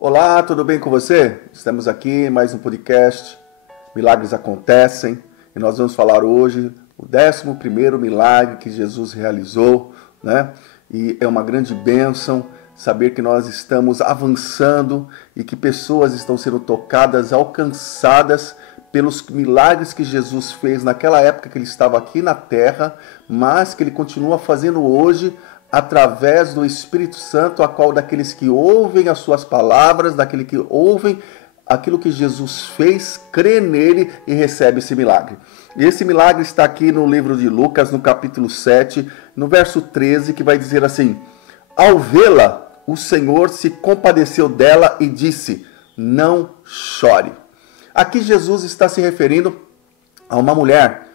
Olá, tudo bem com você? Estamos aqui em mais um podcast, Milagres Acontecem, e nós vamos falar hoje o 11º milagre que Jesus realizou, né? E é uma grande bênção saber que nós estamos avançando e que pessoas estão sendo tocadas, alcançadas pelos milagres que Jesus fez naquela época que ele estava aqui na terra, mas que ele continua fazendo hoje através do Espírito Santo, a qual daqueles que ouvem as suas palavras, daqueles que ouvem aquilo que Jesus fez, crê nele e recebe esse milagre. E esse milagre está aqui no livro de Lucas, no capítulo 7, no verso 13, que vai dizer assim: ao vê-la, o Senhor se compadeceu dela e disse: não chore. Aqui Jesus está se referindo a uma mulher.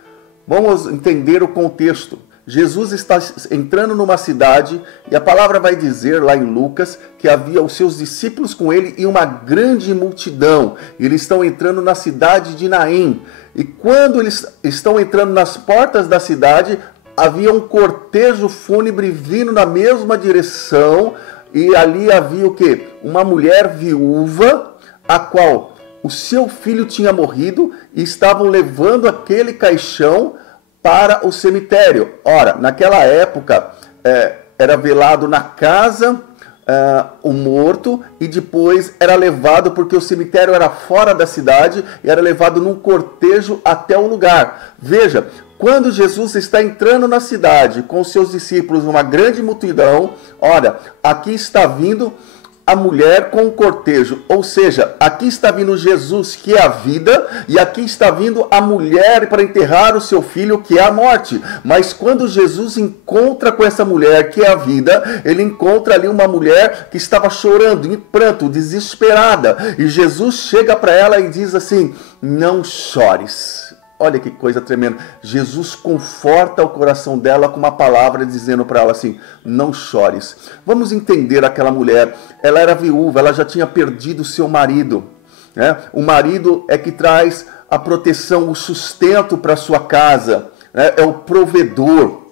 Vamos entender o contexto. Jesus está entrando numa cidade e a palavra vai dizer lá em Lucas que havia os seus discípulos com ele e uma grande multidão. Eles estão entrando na cidade de Naim. E quando eles estão entrando nas portas da cidade, havia um cortejo fúnebre vindo na mesma direção. E ali havia o quê? Uma mulher viúva, a qual o seu filho tinha morrido e estavam levando aquele caixão para o cemitério. Ora, naquela época era velado na casa o morto e depois era levado, porque o cemitério era fora da cidade, e era levado num cortejo até o lugar. Veja, quando Jesus está entrando na cidade com os seus discípulos, uma grande multidão, olha, aqui está vindo a mulher com o cortejo, ou seja, aqui está vindo Jesus, que é a vida, e aqui está vindo a mulher para enterrar o seu filho, que é a morte. Mas quando Jesus encontra com essa mulher, que é a vida, ele encontra ali uma mulher que estava chorando, em pranto, desesperada, e Jesus chega para ela e diz assim: não chores. Olha que coisa tremenda. Jesus conforta o coração dela com uma palavra, dizendo para ela assim: não chores. Vamos entender aquela mulher. Ela era viúva, ela já tinha perdido seu marido, né? O marido é que traz a proteção, o sustento para sua casa, né? É o provedor.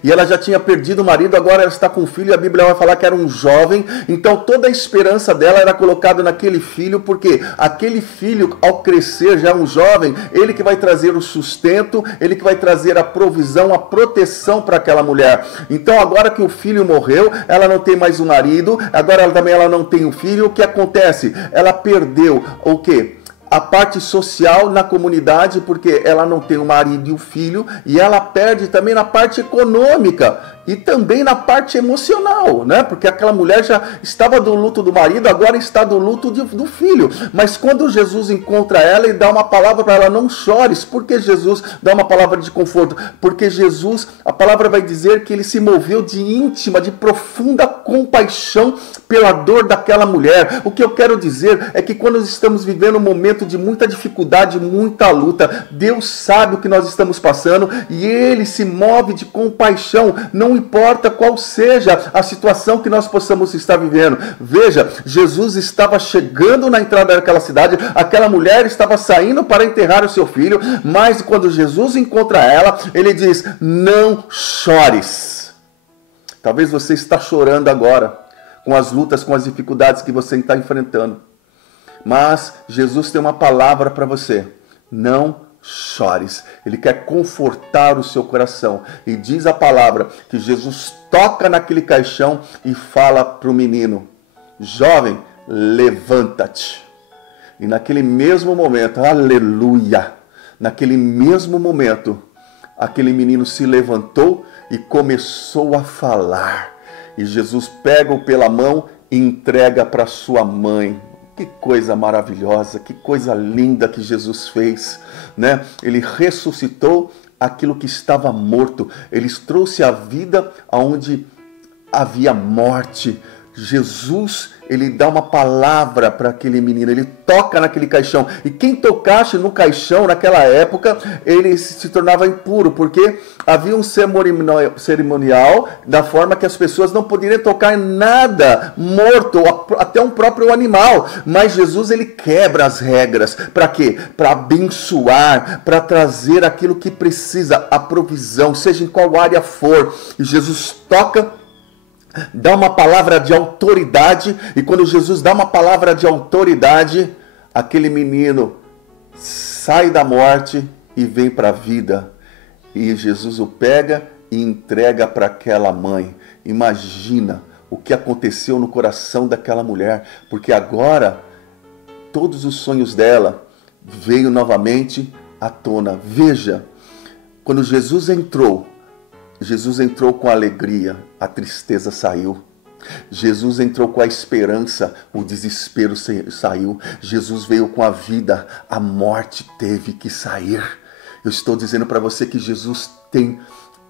E ela já tinha perdido o marido, agora ela está com um filho, e a Bíblia vai falar que era um jovem. Então toda a esperança dela era colocada naquele filho, porque aquele filho, ao crescer, já um jovem, ele que vai trazer o sustento, ele que vai trazer a provisão, a proteção para aquela mulher. Então agora que o filho morreu, ela não tem mais um marido, agora ela não tem um filho. O que acontece? Ela perdeu o quê? A parte social na comunidade, porque ela não tem o marido e o filho, e ela perde também na parte econômica e também na parte emocional, né? Porque aquela mulher já estava do luto do marido, agora está do luto do filho. Mas quando Jesus encontra ela e dá uma palavra para ela: não chores. Por que Jesus dá uma palavra de conforto? Porque Jesus, a palavra vai dizer que ele se moveu de íntima, de profunda compaixão pela dor daquela mulher. O que eu quero dizer é que quando estamos vivendo um momento de muita dificuldade, muita luta, Deus sabe o que nós estamos passando e ele se move de compaixão, não importa qual seja a situação que nós possamos estar vivendo. Veja, Jesus estava chegando na entrada daquela cidade, aquela mulher estava saindo para enterrar o seu filho, mas quando Jesus encontra ela, ele diz: não chores. Talvez você está chorando agora, com as lutas, com as dificuldades que você está enfrentando. Mas Jesus tem uma palavra para você: não chores. Ele quer confortar o seu coração. E diz a palavra que Jesus toca naquele caixão e fala para o menino: jovem, levanta-te. E naquele mesmo momento, aleluia, naquele mesmo momento, aquele menino se levantou e começou a falar. E Jesus pega-o pela mão e entrega para sua mãe. Que coisa maravilhosa, que coisa linda que Jesus fez, né? Ele ressuscitou aquilo que estava morto. Ele trouxe a vida aonde havia morte. Jesus, ele dá uma palavra para aquele menino, ele toca naquele caixão, e quem tocasse no caixão naquela época, ele se tornava impuro, porque havia um cerimonial da forma que as pessoas não poderiam tocar em nada morto, até um próprio animal. Mas Jesus, ele quebra as regras. Para quê? Para abençoar, para trazer aquilo que precisa, a provisão, seja em qual área for. E Jesus toca dá uma palavra de autoridade, e quando Jesus dá uma palavra de autoridade, aquele menino sai da morte e vem para a vida. E Jesus o pega e entrega para aquela mãe. Imagina o que aconteceu no coração daquela mulher, porque agora todos os sonhos dela veio novamente à tona. Veja, quando Jesus entrou com alegria, a tristeza saiu. Jesus entrou com a esperança, o desespero saiu. Jesus veio com a vida, a morte teve que sair. Eu estou dizendo para você que Jesus tem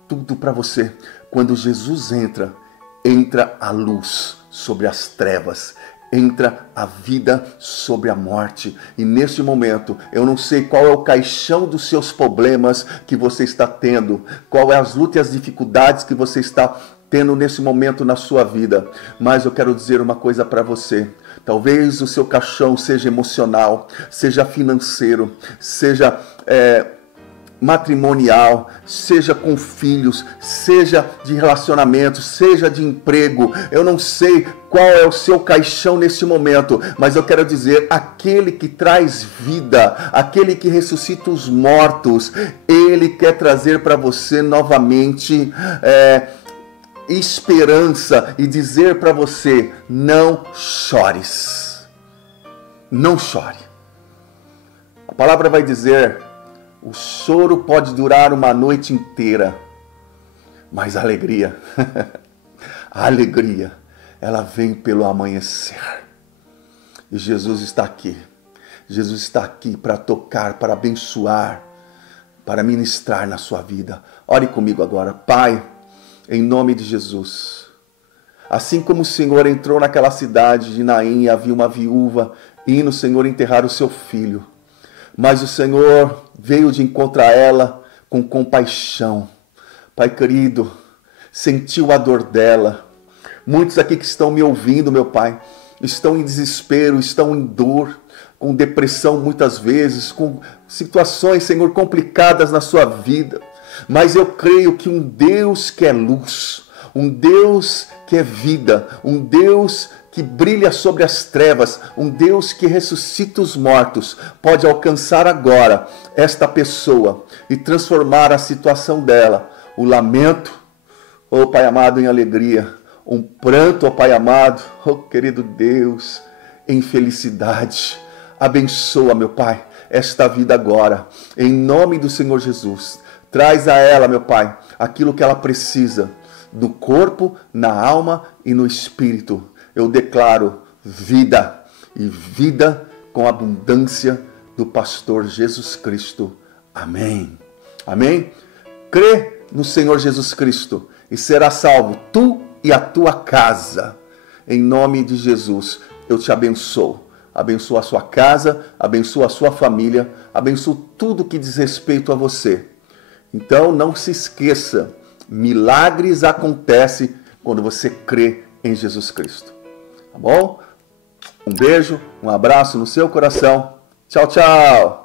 tudo para você. Quando Jesus entra a luz sobre as trevas, entra a vida sobre a morte. E neste momento, eu não sei qual é o caixão dos seus problemas que você está tendo, qual é as lutas e as dificuldades que você está tendo nesse momento na sua vida, mas eu quero dizer uma coisa para você. Talvez o seu caixão seja emocional, seja financeiro, seja matrimonial, seja com filhos, seja de relacionamento, seja de emprego. Eu não sei qual é o seu caixão nesse momento, mas eu quero dizer, aquele que traz vida, aquele que ressuscita os mortos, ele quer trazer para você novamente esperança e dizer para você: não chores, não chore. A palavra vai dizer: o choro pode durar uma noite inteira, mas a alegria, a alegria, ela vem pelo amanhecer. E Jesus está aqui. Jesus está aqui para tocar, para abençoar, para ministrar na sua vida. Ore comigo agora. Pai, em nome de Jesus, assim como o Senhor entrou naquela cidade de Naim e havia uma viúva indo, Senhor, enterrar o seu filho, mas o Senhor veio de encontro a ela com compaixão. Pai querido, sentiu a dor dela. Muitos aqui que estão me ouvindo, meu Pai, estão em desespero, estão em dor, com depressão muitas vezes, com situações, Senhor, complicadas na sua vida. Mas eu creio que um Deus que é luz, um Deus que é vida, um Deus que brilha sobre as trevas, um Deus que ressuscita os mortos, pode alcançar agora esta pessoa e transformar a situação dela. O lamento, oh Pai amado, em alegria. Um pranto, oh Pai amado, oh querido Deus, em felicidade. Abençoa, meu Pai, esta vida agora, em nome do Senhor Jesus. Traz a ela, meu Pai, aquilo que ela precisa, no corpo, na alma e no espírito. Eu declaro vida, e vida com abundância do pastor Jesus Cristo. Amém. Amém? Crê no Senhor Jesus Cristo e será salvo tu e a tua casa. Em nome de Jesus, eu te abençoo. Abençoa a sua casa, abençoa a sua família, abençoa tudo que diz respeito a você. Então não se esqueça, milagres acontecem quando você crê em Jesus Cristo. Tá bom? Um beijo, um abraço no seu coração. Tchau, tchau!